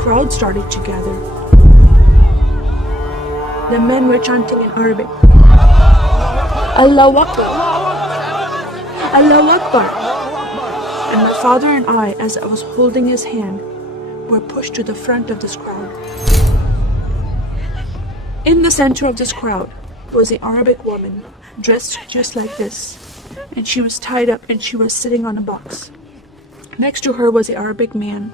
crowd started to gather. The men were chanting in Arabic, Allahu Akbar, Allahu Akbar. And my father and I, as I was holding his hand, were pushed to the front of this crowd. In the center of this crowd was an Arabic woman, dressed just like this, and she was tied up and she was sitting on a box. Next to her was an Arabic man,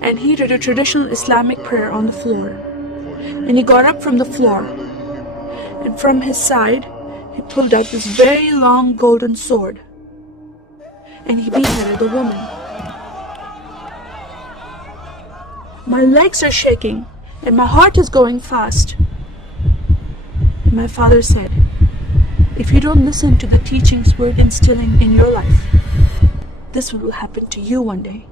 and he did a traditional Islamic prayer on the floor. And he got up from the floor, and from his side, he pulled out this very long golden sword, and he beheaded the woman. My legs are shaking, and my heart is going fast. And my father said, if you don't listen to the teachings we're instilling in your life, this will happen to you one day.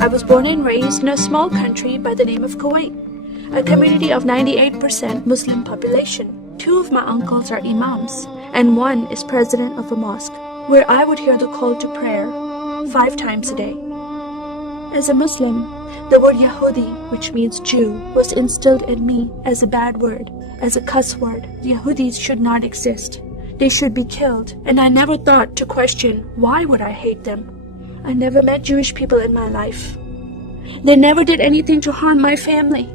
I was born and raised in a small country by the name of Kuwait, a community of 98% Muslim population. 2 of my uncles are imams, and 1 is president of a mosque, where I would hear the call to prayer 5 times a day. As a Muslim, the word Yahudi, which means Jew, was instilled in me as a bad word, as a cuss word. Yahudis should not exist. They should be killed, and I never thought to question why would I hate them. I never met Jewish people in my life. They never did anything to harm my family.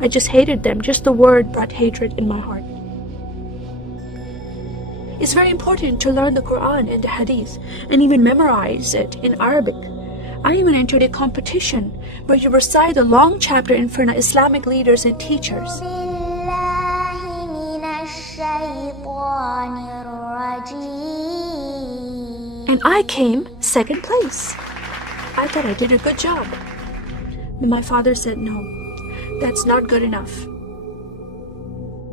I just hated them. Just the word brought hatred in my heart. It's very important to learn the Quran and the Hadith and even memorize it in Arabic. I even entered a competition where you recite a long chapter in front of Islamic leaders and teachers. And I came 2nd place. I thought I did a good job. But my father said, no, that's not good enough.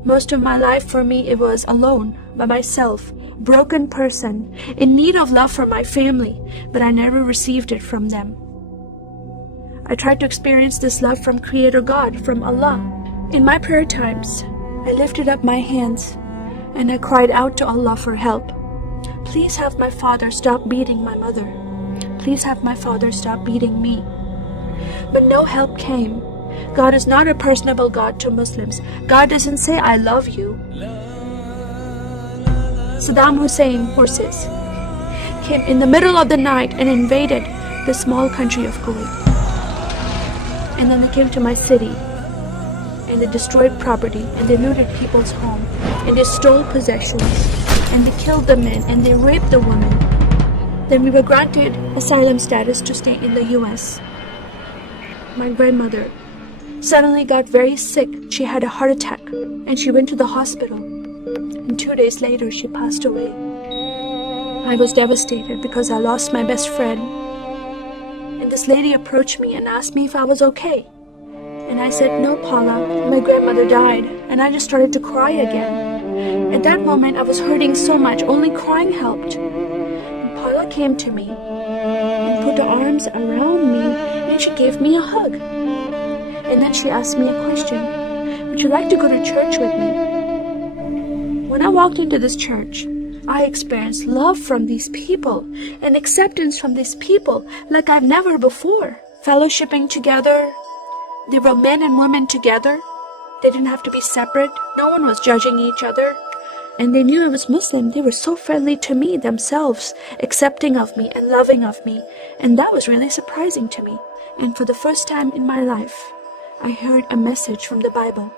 Most of my life for me, it was alone, by myself, broken person, in need of love from my family, but I never received it from them. I tried to experience this love from Creator God, from Allah. In my prayer times, I lifted up my hands and I cried out to Allah for help. Please have my father stop beating my mother. Please have my father stop beating me. But no help came. God is not a personable God to Muslims. God doesn't say, I love you. Saddam Hussein forces came in the middle of the night and invaded the small country of Kuwait. And then they came to my city and they destroyed property and they looted people's home and they stole possessions and they killed the men and they raped the women. Then we were granted asylum status to stay in the US. My grandmother suddenly got very sick. She had a heart attack and she went to the hospital. And 2 days later, she passed away. I was devastated because I lost my best friend. And this lady approached me and asked me if I was okay. And I said, no, Paula, my grandmother died. And I just started to cry again. At that moment, I was hurting so much, only crying helped. And Paula came to me and put her arms around me and she gave me a hug. And then she asked me a question. Would you like to go to church with me? When I walked into this church, I experienced love from these people and acceptance from these people like I've never before. Fellowshipping together. They were men and women together. They didn't have to be separate. No one was judging each other. And they knew I was Muslim. They were so friendly to me themselves, accepting of me and loving of me. And that was really surprising to me. And for the first time in my life, I heard a message from the Bible.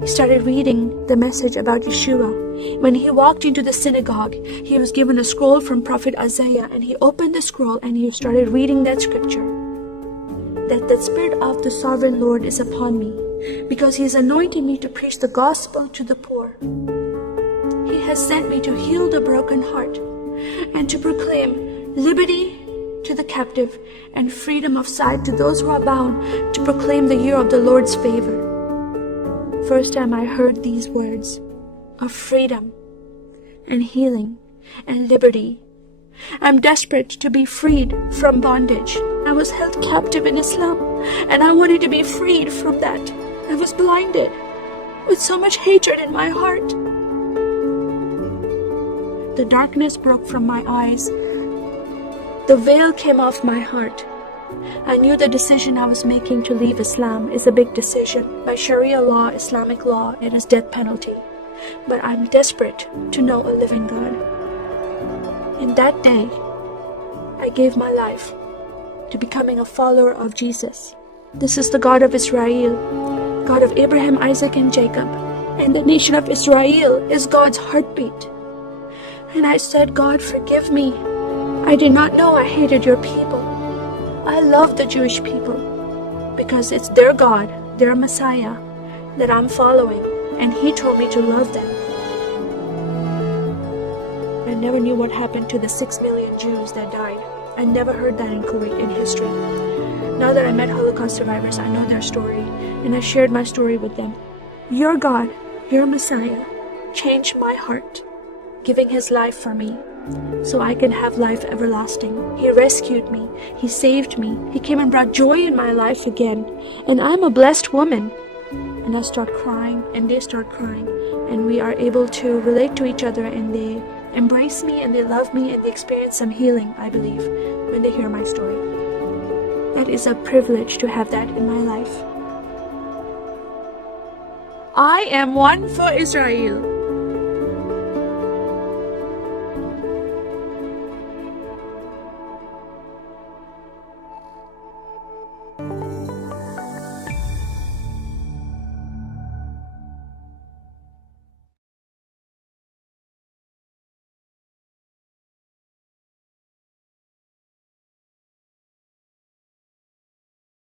He started reading the message about Yeshua. When he walked into the synagogue, he was given a scroll from Prophet Isaiah, and he opened the scroll and he started reading that scripture. That the Spirit of the Sovereign Lord is upon me, because he has anointed me to preach the gospel to the poor. He has sent me to heal the broken heart and to proclaim liberty to the captive and freedom of sight to those who are bound, to proclaim the year of the Lord's favor. First time I heard these words of freedom and healing and liberty. I'm desperate to be freed from bondage. I was held captive in Islam and I wanted to be freed from that. I was blinded with so much hatred in my heart. The darkness broke from my eyes. The veil came off my heart. I knew the decision I was making to leave Islam is a big decision. By Sharia law, Islamic law, it is death penalty. But I'm desperate to know a living God. In that day, I gave my life to becoming a follower of Jesus. This is the God of Israel, God of Abraham, Isaac, and Jacob. And the nation of Israel is God's heartbeat. And I said, God, forgive me. I did not know I hated your people. I love the Jewish people because it's their God, their Messiah that I'm following, and He told me to love them. I never knew what happened to the 6 million Jews that died. I never heard that in Kuwait in history. Now that I met Holocaust survivors, I know their story, and I shared my story with them. Your God, your Messiah, changed my heart, giving His life for me, so I can have life everlasting. He rescued me. He saved me. He came and brought joy in my life again. And I'm a blessed woman. And I start crying, and they start crying. And we are able to relate to each other, and they embrace me, and they love me, and they experience some healing, I believe, when they hear my story. That is a privilege to have that in my life. I am one for Israel.